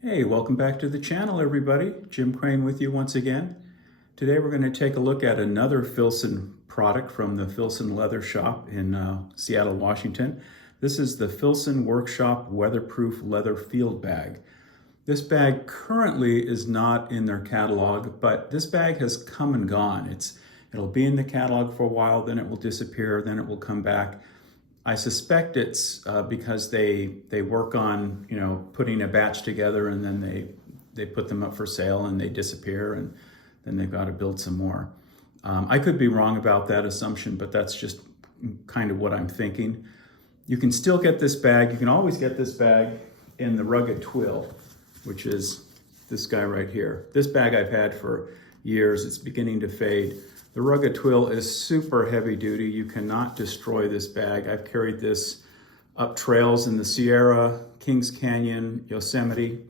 Hey, welcome back to the channel, everybody. Jim Crane with you once again. Today we're going to take a look at another Filson product from the Filson Leather Shop in Seattle, Washington. This is the Filson Workshop Weatherproof Leather Field Bag. This bag currently is not in their catalog, but this bag has come and gone. It'll be in the catalog for a while, then it will disappear, then it will come back. I suspect it's because they work on, putting a batch together, and then they put them up for sale and they disappear, and then they've got to build some more. I could be wrong about that assumption, but that's just kind of what I'm thinking. You can still get this bag. You can always get this bag in the rugged twill, which is this guy right here. This bag I've had for years. It's beginning to fade. The rugged twill is super heavy duty. You cannot destroy this bag. I've carried this up trails in the Sierra, Kings Canyon, Yosemite.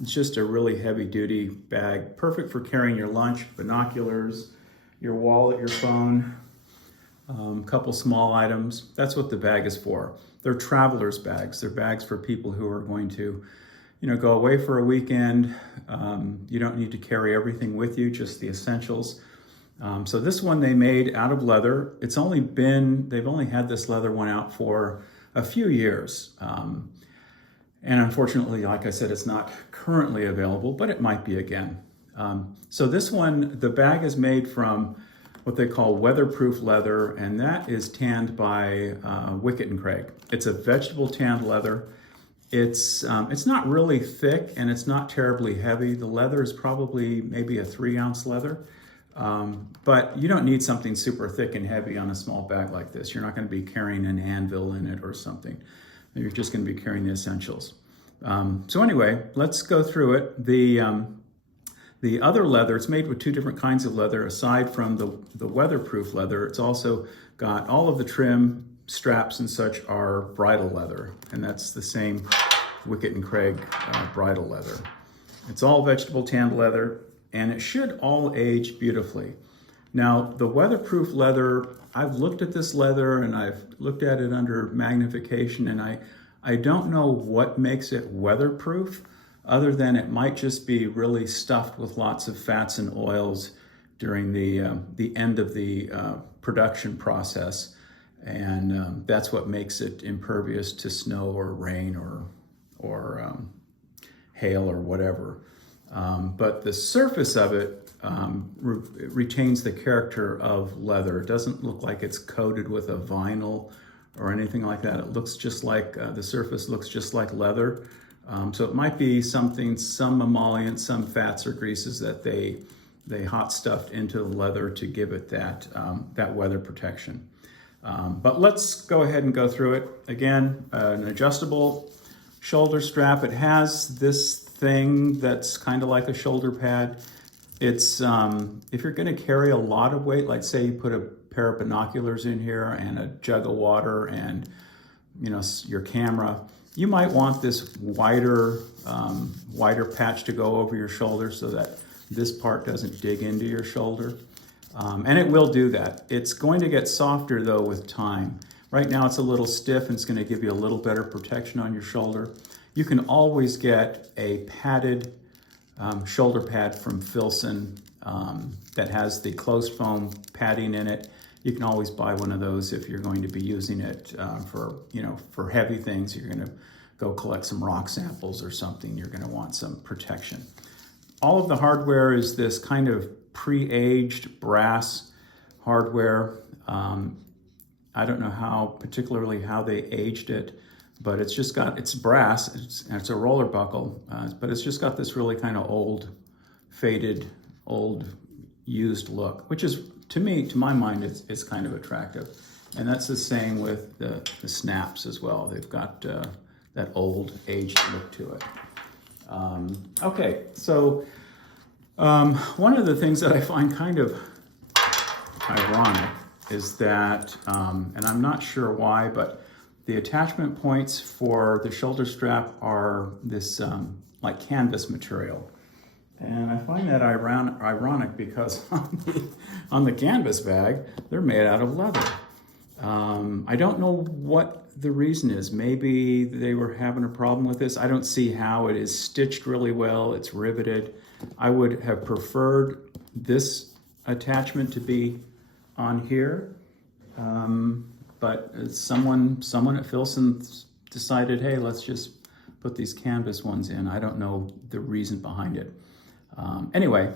It's just a really heavy duty bag, perfect for carrying your lunch, binoculars, your wallet, your phone, a couple small items. That's what the bag is for. They're traveler's bags. They're bags for people who are going to, go away for a weekend. You don't need to carry everything with you, just the essentials. So this one they made out of leather. They've only had this leather one out for a few years. And unfortunately, like I said, it's not currently available, but it might be again. So this one, the bag is made from what they call weatherproof leather, and that is tanned by Wickett and Craig. It's a vegetable tanned leather. It's not really thick and it's not terribly heavy. The leather is probably maybe a 3-ounce leather. But you don't need something super thick and heavy on a small bag like this. You're not going to be carrying an anvil in it or something. You're just going to be carrying the essentials. So anyway, let's go through it. The other leather, it's made with 2 different kinds of leather. Aside from the weatherproof leather, it's also got all of the trim, straps and such are bridle leather. And that's the same Wickett and Craig bridle leather. It's all vegetable tanned leather, and it should all age beautifully. Now, the weatherproof leather, I've looked at this leather and I've looked at it under magnification, and I don't know what makes it weatherproof, other than it might just be really stuffed with lots of fats and oils during the end of the production process. And that's what makes it impervious to snow or rain or hail or whatever. But the surface of it retains the character of leather. It doesn't look like it's coated with a vinyl or anything like that. It looks just like, the surface looks just like leather. So it might be some emollients, some fats or greases that they hot stuffed into the leather to give it that weather protection. But let's go ahead and go through it. Again, an adjustable shoulder strap. It has this thing that's kind of like a shoulder pad. It's if you're going to carry a lot of weight, like say you put a pair of binoculars in here and a jug of water and your camera, you might want this wider patch to go over your shoulder so that this part doesn't dig into your shoulder. And it will do that. It's going to get softer though with time. Right now it's a little stiff and it's going to give you a little better protection on your shoulder. You can always get a padded shoulder pad from Filson that has the closed foam padding in it. You can always buy one of those if you're going to be using it for heavy things. You're going to go collect some rock samples or something. You're going to want some protection. All of the hardware is this kind of pre-aged brass hardware. I don't know particularly how they aged it, but it's brass, it's a roller buckle, but it's just got this really kind of old, faded, used look, which is, to my mind, it's kind of attractive. And that's the same with the snaps as well. They've got that old, aged look to it. Okay, so one of the things that I find kind of ironic is that, and I'm not sure why, but the attachment points for the shoulder strap are this like canvas material. And I find that ironic because on the canvas bag, they're made out of leather. I don't know what the reason is. Maybe they were having a problem with this. I don't see how. It is stitched really well. It's riveted. I would have preferred this attachment to be on here, but someone at Filson decided, hey, let's just put these canvas ones in. I don't know the reason behind it. Anyway,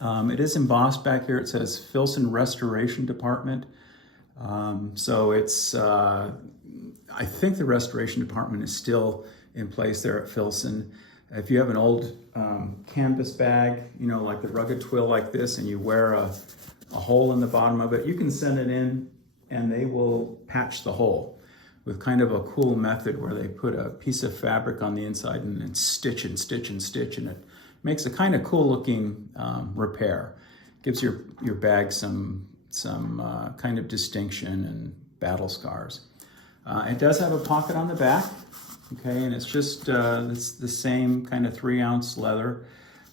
it is embossed back here. It says Filson Restoration Department. So it's, I think the restoration department is still in place there at Filson. If you have an old canvas bag, you know, like the rugged twill like this, and you wear a hole in the bottom of it, you can send it in and they will patch the hole with kind of a cool method where they put a piece of fabric on the inside and then stitch and stitch and stitch, and it makes a kind of cool looking repair. Gives your bag some kind of distinction and battle scars. It does have a pocket on the back, okay, and it's just it's the same kind of 3-ounce leather.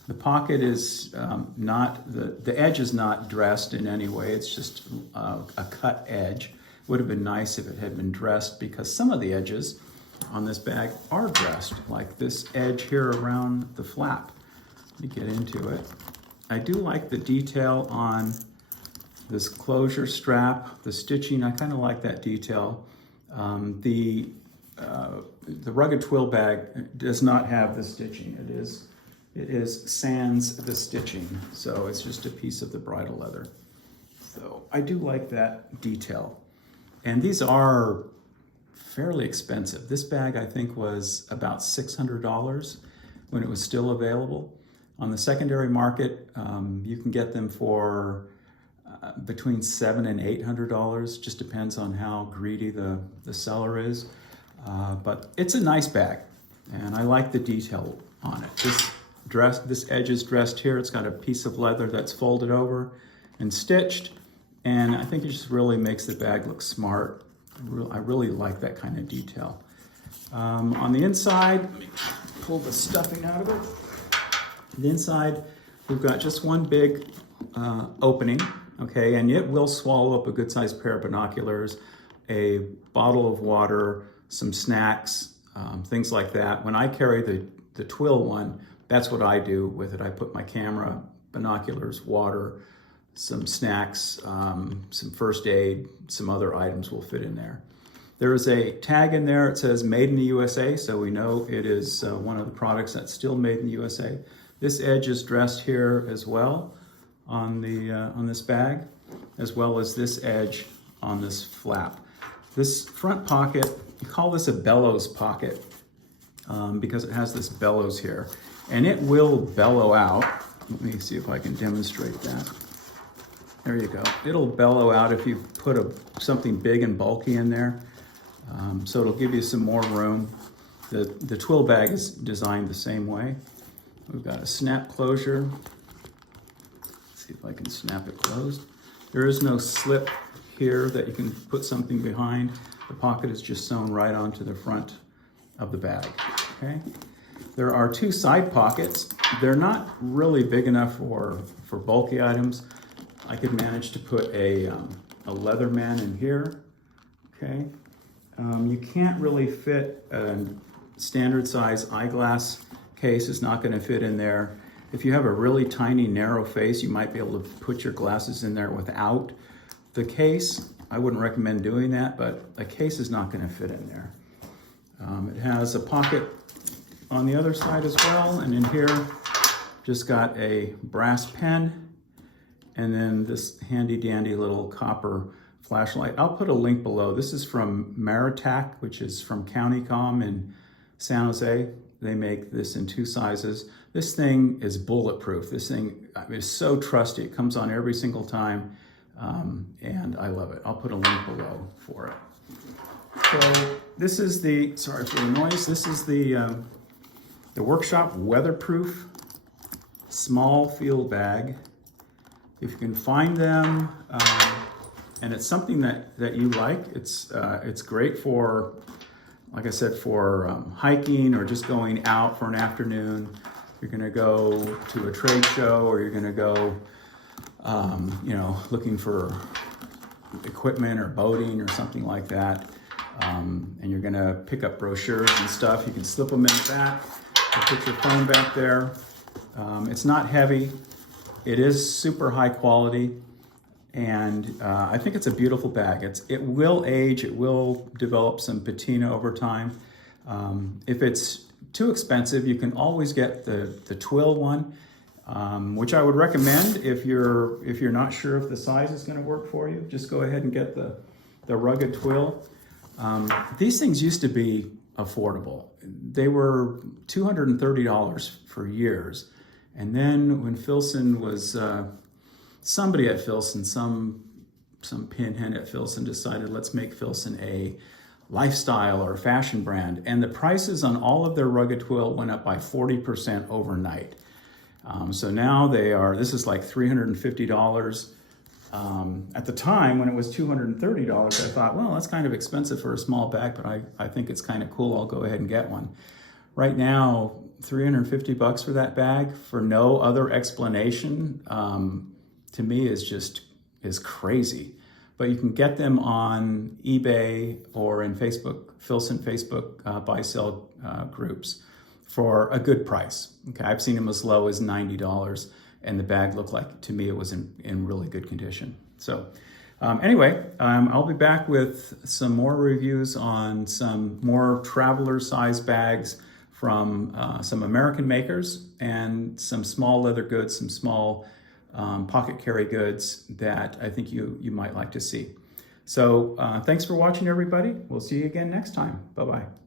The pocket is not, the edge is not dressed in any way. It's just a cut edge. Would have been nice if it had been dressed, because some of the edges on this bag are dressed, like this edge here around the flap. Let me get into it. I do like the detail on this closure strap, the stitching. I kind of like that detail. The rugged twill bag does not have the stitching. It is sans the stitching, so it's just a piece of the bridle leather. So I do like that detail. And these are fairly expensive. This bag, I think, was about $600 when it was still available. On the secondary market, you can get them for between $700 and $800. Just depends on how greedy the seller is. But it's a nice bag, and I like the detail on it. This edge is dressed here. It's got a piece of leather that's folded over and stitched, and I think it just really makes the bag look smart. I really like that kind of detail. On the inside, let me pull the stuffing out of it. The inside, we've got just one big opening, okay, and it will swallow up a good-sized pair of binoculars, a bottle of water, some snacks, things like that. When I carry the twill one, that's what I do with it. I put my camera, binoculars, water, some snacks, some first aid, some other items will fit in there. There is a tag in there. It says made in the USA, so we know it is one of the products that's still made in the USA. This edge is dressed here as well on this bag, as well as this edge on this flap. This front pocket, we call this a bellows pocket because it has this bellows here, and it will bellow out. Let me see if I can demonstrate that. There you go. It'll bellow out if you put something big and bulky in there. So it'll give you some more room. The twill bag is designed the same way. We've got a snap closure. Let's see if I can snap it closed. There is no slip here that you can put something behind. The pocket is just sewn right onto the front of the bag, okay? There are two side pockets. They're not really big enough for bulky items. I could manage to put a Leatherman in here, okay? You can't really fit a standard size eyeglass case. It's not gonna fit in there. If you have a really tiny, narrow face, you might be able to put your glasses in there without the case. I wouldn't recommend doing that, but a case is not gonna fit in there. It has a pocket on the other side as well, and in here, just got a brass pen, and then this handy dandy little copper flashlight. I'll put a link below. This is from Maritac, which is from CountyCom in San Jose. They make this in 2 sizes. This thing is bulletproof. This thing is so trusty. It comes on every single time, and I love it. I'll put a link below for it. So this is the, sorry for the noise, this is the Workshop Weatherproof small field bag. If you can find them, and it's something that you like, it's great for, like I said, for hiking or just going out for an afternoon. You're gonna go to a trade show, or you're gonna go, you know, looking for equipment or boating or something like that. and you're gonna pick up brochures and stuff. You can slip them in the back, you put your phone back there. It's not heavy. It is super high quality, and I think it's a beautiful bag. It will age, it will develop some patina over time. If it's too expensive, you can always get the twill one, which I would recommend if you're not sure if the size is going to work for you. Just go ahead and get the rugged twill. These things used to be affordable. They were $230 for years. And then when Filson was, somebody at Filson, some pinhead at Filson decided, let's make Filson a lifestyle or fashion brand. And the prices on all of their rugged twill went up by 40% overnight. So now this is like $350. At the time when it was $230, I thought, well, that's kind of expensive for a small bag, but I think it's kind of cool. I'll go ahead and get one. Right now, $350 for that bag for no other explanation, to me is crazy. But you can get them on eBay or in Filson Facebook buy-sell groups for a good price. Okay, I've seen them as low as $90, and the bag looked like, to me, it was in really good condition. So anyway, I'll be back with some more reviews on some more traveler-sized bags from some American makers and some small leather goods, some small pocket carry goods that I think you might like to see. So thanks for watching, everybody. We'll see you again next time. Bye-bye.